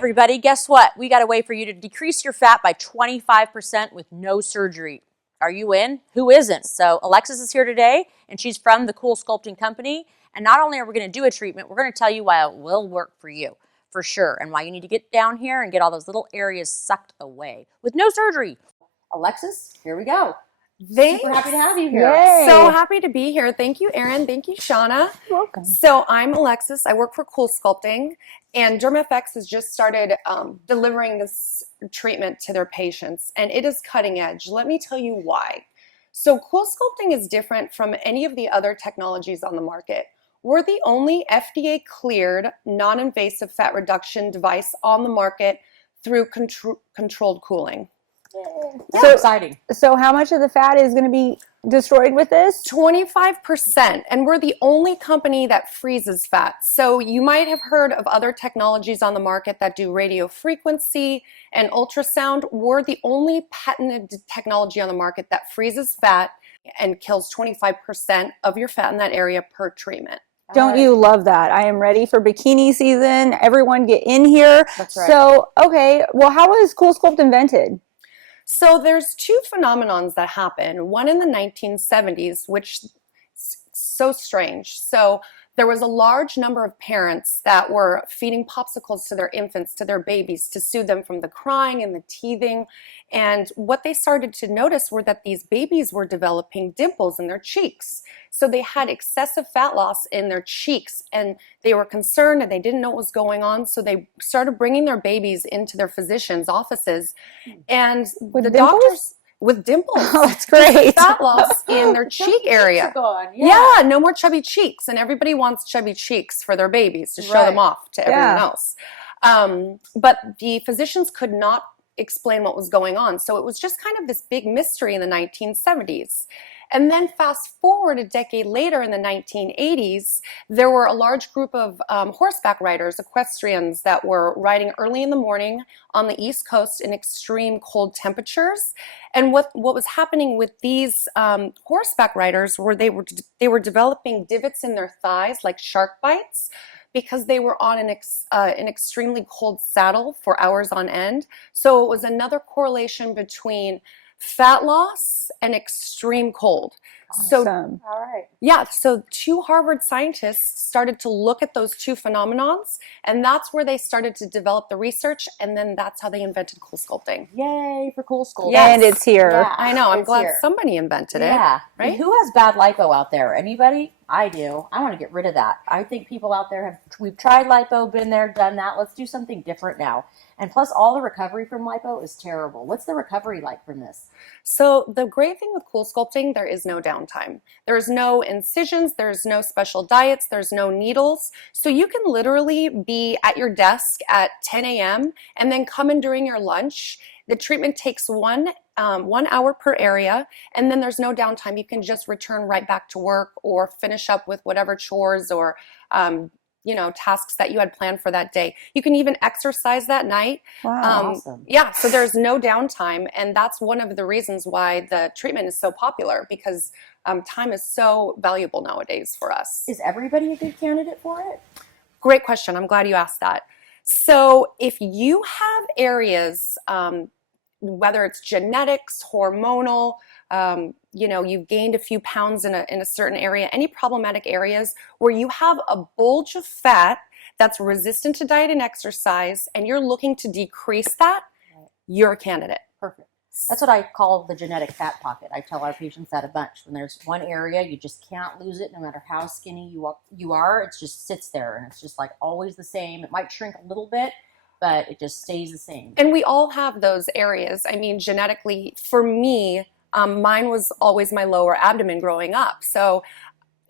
everybody, guess what? We got a way for you to decrease your fat by 25% with no surgery. Are you in? Who isn't? So Alexis is here today, and she's from the Coolsculpting company. And not only are we going to do a treatment, we're going to tell you why it will work for you, for sure, and why you need to get down here and get all those little areas sucked away with no surgery. Alexis, here we go. Thanks. Super happy to have you here. Yay. So happy to be here. Thank you, Erin. Thank you, Shauna. You're welcome. So I'm Alexis. I work for Coolsculpting, and DermFx has just started delivering this treatment to their patients, and it is cutting edge. Let me tell you why. So Coolsculpting is different from any of the other technologies on the market. We're the only FDA-cleared, non-invasive fat reduction device on the market through controlled cooling. Yeah, so exciting. So how much of the fat is going to be destroyed with this? 25%, and we're the only company that freezes fat. So you might have heard of other technologies on the market that do radio frequency and ultrasound. We're the only patented technology on the market that freezes fat and kills 25% of your fat in that area per treatment. Don't you love that? I am ready for bikini season. Everyone get in here. That's right. So, okay, well, how was Coolsculpt invented? So there's two phenomenons that happen. One in the 1970s, which is so strange. So there was a large number of parents that were feeding popsicles to their infants, to their babies, to soothe them from the crying and the teething. And what they started to notice were that these babies were developing dimples in their cheeks. So they had excessive fat loss in their cheeks, and they were concerned and they didn't know what was going on. So they started bringing their babies into their physicians' offices, and with the dimples? doctors with dimples. Oh, that's great. Fat loss in their cheek area. Yeah, no more chubby cheeks, and everybody wants chubby cheeks for their babies to show them off to everyone else. But the physicians could not explain what was going on. So it was just kind of this big mystery in the 1970s. And then fast forward a decade later in the 1980s, there were a large group of horseback riders, equestrians, that were riding early in the morning on the East Coast in extreme cold temperatures. And what was happening with these horseback riders were they were developing divots in their thighs like shark bites, because they were on an extremely cold saddle for hours on end. So it was another correlation between fat loss and extreme cold. Awesome. So, all right. Yeah, so two Harvard scientists started to look at those two phenomenons, and that's where they started to develop the research, and then that's how they invented Coolsculpting. Yay for Coolsculpting. Yes. And it's here. Yeah, I know. I'm glad somebody invented it. Yeah. Right? And who has bad lipo out there? Anybody? I do. I want to get rid of that. I think people out there we've tried lipo, been there, done that. Let's do something different now. And plus, all the recovery from lipo is terrible. What's the recovery like from this? So the great thing with Coolsculpting, there is no downtime. There's no incisions, there's no special diets, there's no needles. So you can literally be at your desk at 10 a.m. and then come in during your lunch. The treatment takes 1 hour per area, and then there's no downtime. You can just return right back to work or finish up with whatever chores or tasks that you had planned for that day. You can even exercise that night. Wow. Awesome. Yeah, so there's no downtime, and that's one of the reasons why the treatment is so popular, because time is so valuable nowadays for us. Is everybody a good candidate for it? Great question. I'm glad you asked that. So if you have areas, whether it's genetics, hormonal, you've gained a few pounds in a certain area, any problematic areas where you have a bulge of fat that's resistant to diet and exercise, and you're looking to decrease that, you're a candidate. Perfect. That's what I call the genetic fat pocket. I tell our patients that a bunch. When there's one area, you just can't lose it no matter how skinny you are. It just sits there, and it's just like always the same. It might shrink a little bit, but it just stays the same. And we all have those areas. I mean, genetically, for me, mine was always my lower abdomen growing up. So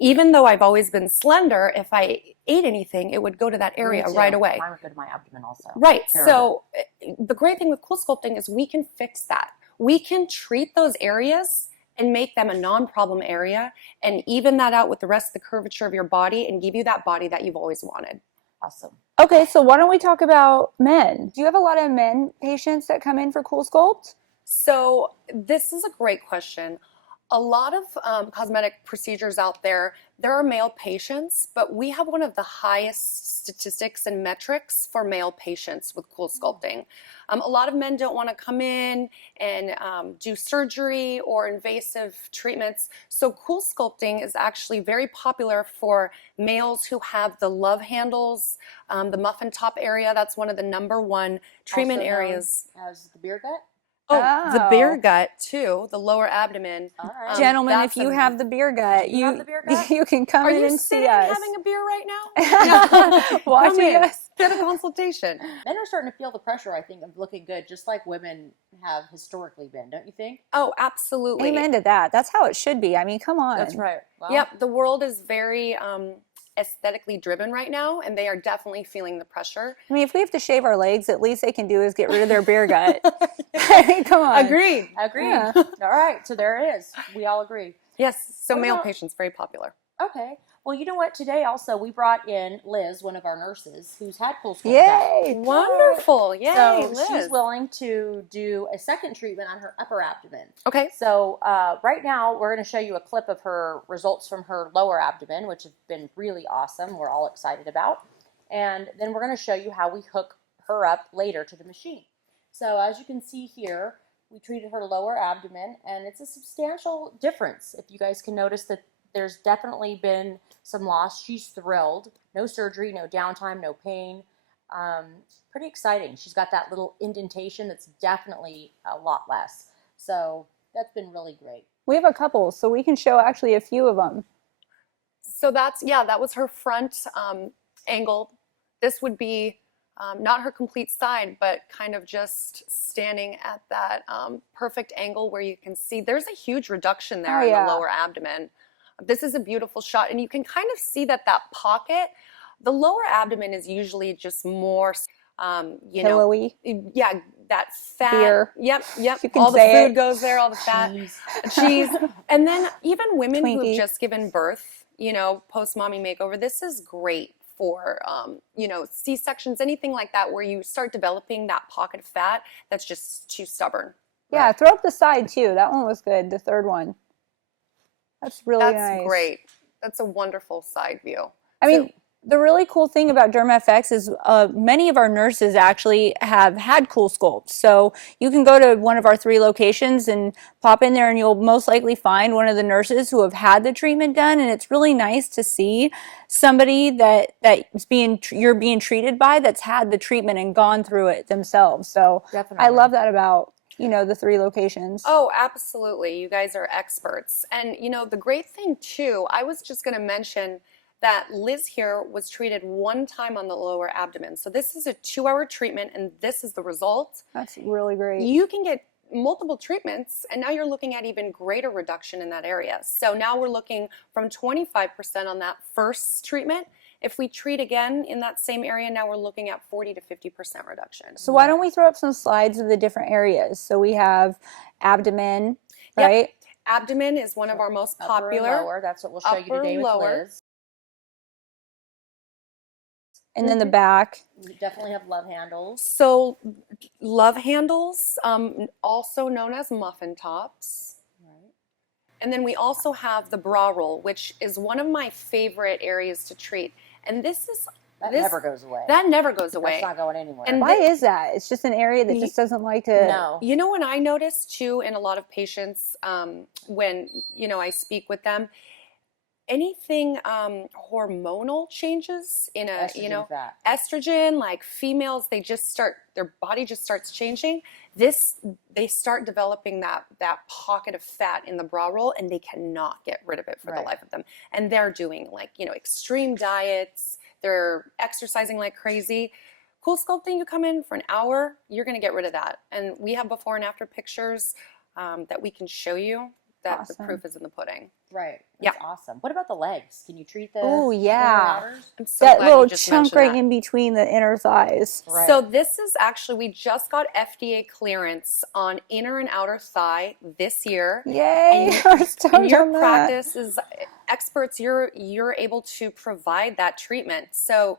even though I've always been slender, if I ate anything, it would go to that area right away. Mine would go to my abdomen also. Right. Terrible. So the great thing with Coolsculpting is we can fix that. We can treat those areas and make them a non-problem area and even that out with the rest of the curvature of your body and give you that body that you've always wanted. Awesome. Okay, so why don't we talk about men? Do you have a lot of men patients that come in for Coolsculpt? So this is a great question. A lot of cosmetic procedures out there, there are male patients, but we have one of the highest statistics and metrics for male patients with Coolsculpting. A lot of men don't want to come in and do surgery or invasive treatments. So Coolsculpting is actually very popular for males who have the love handles, the muffin top area. That's one of the #1 treatment Also areas. as the beer gut? Oh, the beer gut too, the lower abdomen. All right. Gentlemen, if that's you have the beer gut, You have the beer gut? you can come Are in you and see sitting us. having a beer right now? Watching Come in, us. get a consultation. Men are starting to feel the pressure, I think, of looking good, just like women have historically been, don't you think? Oh, absolutely. Amen to that. That's how it should be. I mean, come on. That's right. Well, Yep, the world is very aesthetically driven right now, and they are definitely feeling the pressure. I mean, if we have to shave our legs, at least they can do is get rid of their beer gut. Come on. Agreed. Agreed. Yeah. All right. So there it is. We all agree. Yes, so What male about- patients, very popular. Okay. Well, you know what? Today also we brought in Liz, one of our nurses, who's had Coolsculpt. Yay. Wonderful. Yay, So Liz. she's willing to do a second treatment on her upper abdomen. Okay. So right now we're going to show you a clip of her results from her lower abdomen, which have been really awesome. We're all excited about. And then we're going to show you how we hook her up later to the machine. So as you can see here, we treated her lower abdomen, and it's a substantial difference. If you guys can notice that there's definitely been some loss. She's thrilled. No surgery, no downtime, no pain. Pretty exciting. She's got that little indentation that's definitely a lot less. So that's been really great. We have a couple, so we can show actually a few of them. So that's, yeah, that was her front angle. This would be not her complete side, but kind of just standing at that perfect angle where you can see there's a huge reduction there in the lower abdomen. This is a beautiful shot, and you can kind of see that pocket, the lower abdomen is usually just more, you Pillowy. know, yeah, that fat. Beer. Yep. You can All the say food goes there, all the fat, cheese. And then even women who have just given birth, you know, post-mommy makeover, this is great for, you know, C-sections, anything like that, where you start developing that pocket of fat that's just too stubborn. Yeah, Right. throw up the side too. That one was good, the third one. That's really nice. That's great. That's a wonderful side view. I mean, the really cool thing about DermFx is many of our nurses actually have had Coolsculpt. So you can go to one of our 3 locations and pop in there, and you'll most likely find one of the nurses who have had the treatment done. And it's really nice to see somebody you're being treated by that's had the treatment and gone through it themselves. So Definitely. I love that about, you know, the 3 locations. Oh, absolutely. You guys are experts. And, you know, the great thing, too, I was just going to mention that Liz here was treated 1 time on the lower abdomen. So this is a 2-hour treatment, and this is the result. That's really great. You can get multiple treatments, and now you're looking at even greater reduction in that area. So now we're looking from 25% on that first treatment. If we treat again in that same area, now we're looking at 40 to 50% reduction. So why don't we throw up some slides of the different areas? So we have abdomen, right? Yep. Abdomen is one of our most Upper and popular. lower. That's what we'll show you Upper, today with lower. Liz. And then the back. We definitely have love handles. So love handles, also known as muffin tops. Right. And then we also have the bra roll, which is one of my favorite areas to treat. And this Never goes away. That never goes away. That's not going anywhere. And Why is that? It's just an area that just doesn't like to. no. You know what I notice too in a lot of patients when, you know, I speak with them, anything hormonal changes in a, Estrogen you know, fat. estrogen, like females, they just start, their body just starts changing. They start developing that pocket of fat in the bra roll, and they cannot get rid of it for the life of them. And they're doing, like, you know, extreme diets. They're exercising like crazy. Coolsculpting, you come in for an hour, you're going to get rid of that. And we have before and after pictures that we can show you that the proof is in the pudding. Right. That's awesome. What about the legs? Can you treat the Oh, yeah. inner and outers? I'm so That glad little you just chunk mentioned right that. in between the inner thighs. Right. So this is actually, we just got FDA clearance on inner and outer thigh this year. Yay! And We're stoked your on that. practice is experts, you're able to provide that treatment. So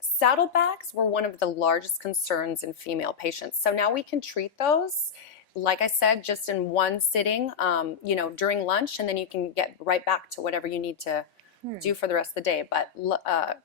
saddlebags were one of the largest concerns in female patients. So now we can treat those. like I said, just in one sitting, you know, during lunch, and then you can get right back to whatever you need to do for the rest of the day. But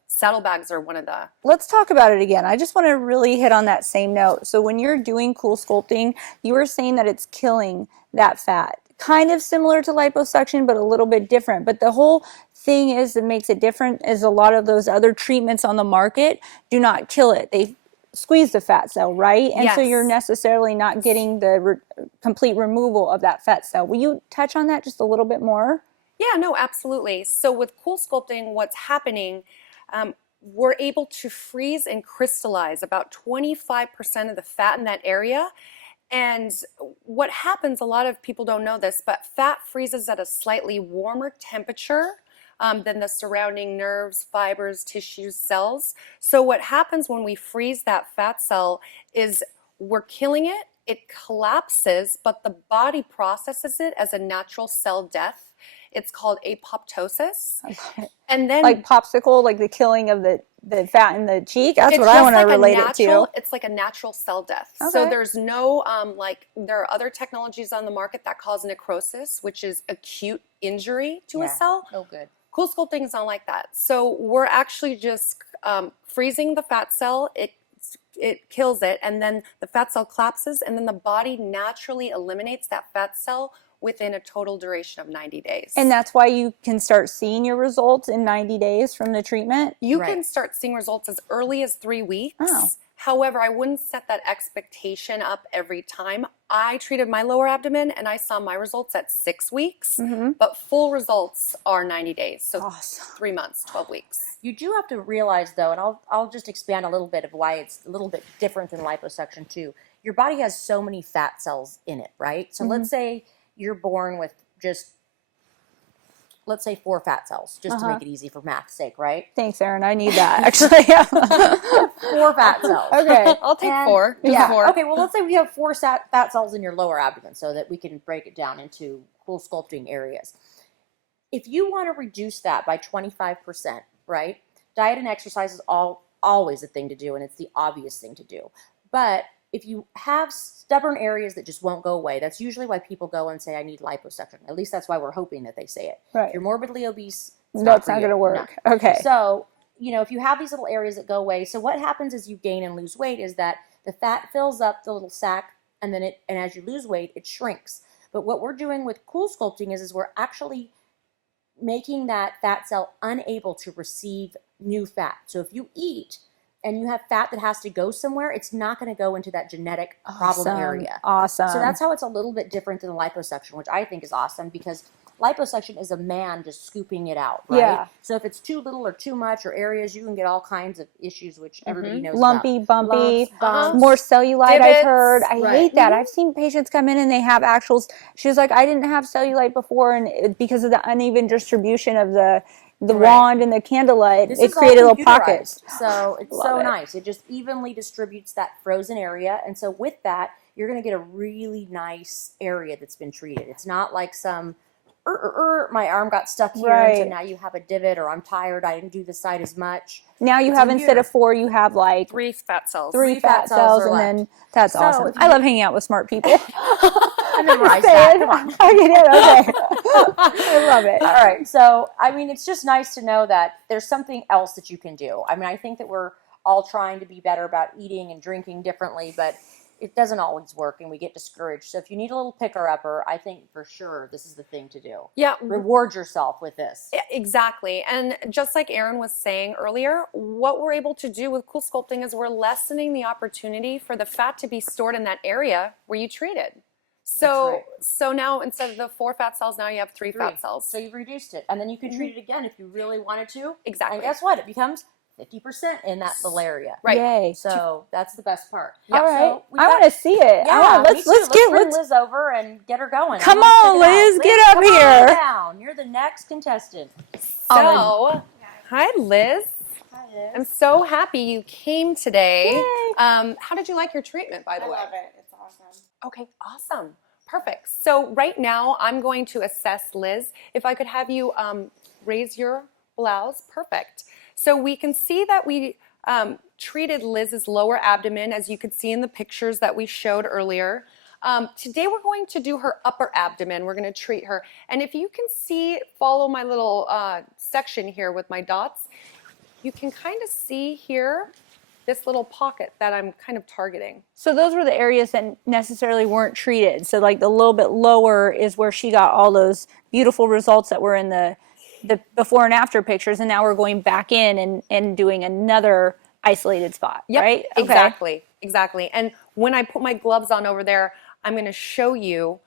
saddlebags are one of the... Let's talk about it again. I just want to really hit on that same note. So when you're doing Coolsculpting, you were saying that it's killing that fat. Kind of similar to liposuction, but a little bit different. But the whole thing is that makes it different is a lot of those other treatments on the market do not kill it. They squeeze the fat cell, right? And so you're necessarily not getting the complete removal of that fat cell. Will you touch on that just a little bit more? Yeah, no, absolutely. So with Coolsculpting, what's happening, we're able to freeze and crystallize about 25% of the fat in that area. And what happens, a lot of people don't know this, but fat freezes at a slightly warmer temperature than the surrounding nerves, fibers, tissues, cells. So what happens when we freeze that fat cell is we're killing it, it collapses, but the body processes it as a natural cell death. It's called apoptosis. And then like popsicle, like the killing of the fat in the cheek. That's what I want to relate it to. It's like a natural cell death. So there's no like there are other technologies on the market that cause necrosis, which is acute injury to a cell. Oh, good. Coolsculpting is not like that. So we're actually just freezing the fat cell. It kills it, and then the fat cell collapses, and then the body naturally eliminates that fat cell within a total duration of 90 days. And that's why you can start seeing your results in 90 days from the treatment? You can start seeing results as early as 3 weeks. Oh. However, I wouldn't set that expectation up every time. I treated my lower abdomen and I saw my results at 6 weeks, but full results are 90 days. So 3 months, 12 weeks. You do have to realize, though, and I'll just expand a little bit of why it's a little bit different than liposuction, too. Your body has so many fat cells in it, right? So let's say you're born with just, let's say 4 fat cells, just to make it easy for math's sake, right? Thanks, Erin. I need that, actually. 4 fat cells. Okay, I'll take 4. Yeah. 4. Okay, well, let's say we have 4 fat cells in your lower abdomen so that we can break it down into Coolsculpting areas. If you want to reduce that by 25%, right? Diet and exercise is always a thing to do, and it's the obvious thing to do. But if you have stubborn areas that just won't go away, that's usually why people go and say, I need liposuction. At least that's why we're hoping that they say it. Right. If you're morbidly obese, that's not going to work. No. Okay. So, you know, if you have these little areas that go away, so what happens as you gain and lose weight is that the fat fills up the little sac, and then as you lose weight, it shrinks. But what we're doing with Coolsculpting is we're actually making that fat cell unable to receive new fat. So if you eat and you have fat that has to go somewhere, it's not going to go into that genetic problem area. Awesome. So that's how it's a little bit different than liposuction, which I think is awesome because liposuction is a man just scooping it out, right? Yeah. So if it's too little or too much or areas, you can get all kinds of issues, which everybody knows Lumpy, about. bumpy, Bumps, more cellulite, divots. I've heard. I hate that. I've seen patients come in and they have actuals. She was like, I didn't have cellulite before, and because of the uneven distribution of the wand and the candlelight, it created little pockets. So it's so nice. It just evenly distributes that frozen area. And so with that, you're going to get a really nice area that's been treated. It's not like some, my arm got stuck here, and so now you have a divot, or I'm tired, I didn't do this side as much. Now you have, instead of 4, you have like 3 fat cells. 3 fat cells, and then that's awesome. I love hanging out with smart people. I memorized that. Come on. I get it. Okay. I love it. All right. So, I mean, it's just nice to know that there's something else that you can do. I mean, I think that we're all trying to be better about eating and drinking differently, but it doesn't always work, and we get discouraged. So if you need a little picker-upper, I think for sure this is the thing to do. Yeah. Reward yourself with this. Yeah, exactly. And just like Erin was saying earlier, what we're able to do with Coolsculpting is we're lessening the opportunity for the fat to be stored in that area where you treated. So now instead of the 4 fat cells, now you have 3 fat cells. So you've reduced it. And then you can treat it again if you really wanted to. Exactly. And guess what? It becomes 50% in that little area. Right. Yay. So that's the best part. All right. So I want to see it. Yeah, let's bring Liz over and get her going. Come on, Liz, get up here. Down. You're the next contestant. So, hi, Liz. Hi, Liz. I'm so happy you came today. Yay. How did you like your treatment, by the way? I love it. It's awesome. Okay, awesome. Perfect. So right now I'm going to assess Liz. If I could have you raise your blouse. Perfect. So we can see that we treated Liz's lower abdomen, as you could see in the pictures that we showed earlier. Today we're going to do her upper abdomen. We're going to treat her. And if you can see, follow my little section here with my dots, you can kind of see here this little pocket that I'm kind of targeting. So those were the areas that necessarily weren't treated. So like the little bit lower is where she got all those beautiful results that were in the before and after pictures, and now we're going back in and doing another isolated spot, yep, right? Okay. Exactly. And when I put my gloves on over there, I'm going to show you,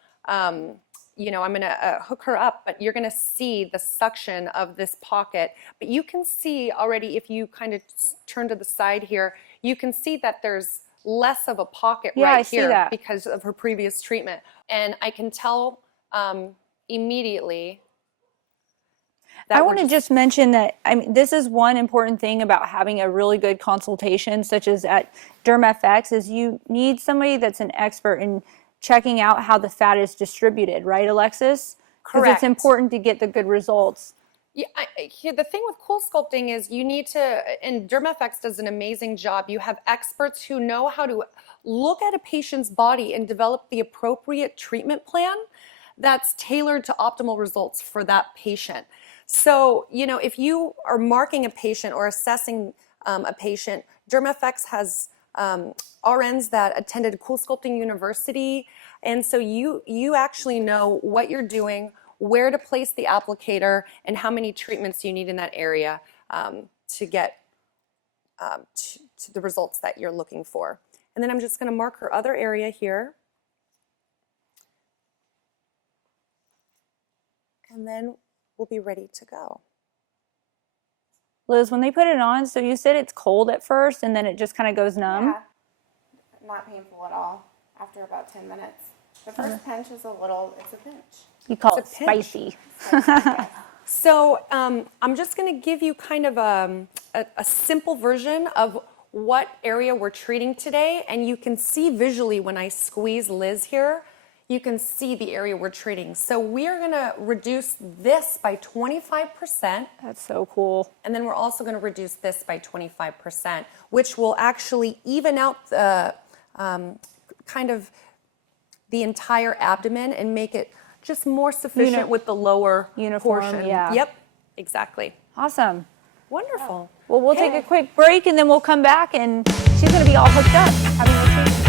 you know, I'm going to hook her up, but you're going to see the suction of this pocket. But you can see already, if you kind of turn to the side here, you can see that there's less of a pocket right here because of her previous treatment. And I can tell immediately. I want to just mention that, I mean, this is one important thing about having a really good consultation, such as at DermFx, is you need somebody that's an expert in checking out how the fat is distributed, right, Alexis? Correct. Because it's important to get the good results. Yeah, the thing with Coolsculpting is you need to, and DermFx does an amazing job. You have experts who know how to look at a patient's body and develop the appropriate treatment plan that's tailored to optimal results for that patient. So, you know, if you are marking a patient or assessing a patient, DermFx has RNs that attended Coolsculpting University, and so you actually know what you're doing, where to place the applicator, and how many treatments you need in that area to get to the results that you're looking for. And then I'm just going to mark her other area here. And then we'll be ready to go. Liz, when they put it on, so you said it's cold at first and then it just kind of goes numb? Yeah, not painful at all after about 10 minutes. The first pinch is it's a pinch. You call it spicy. So I'm just going to give you kind of a simple version of what area we're treating today, and you can see visually when I squeeze Liz here, you can see the area we're treating. So we are going to reduce this by 25%. That's so cool. And then we're also going to reduce this by 25%, which will actually even out the kind of the entire abdomen and make it just more sufficient with the lower portion. Yeah. Yep, exactly. Awesome. Wonderful. Well, we'll take a quick break and then we'll come back and she's going to be all hooked up having a treatment.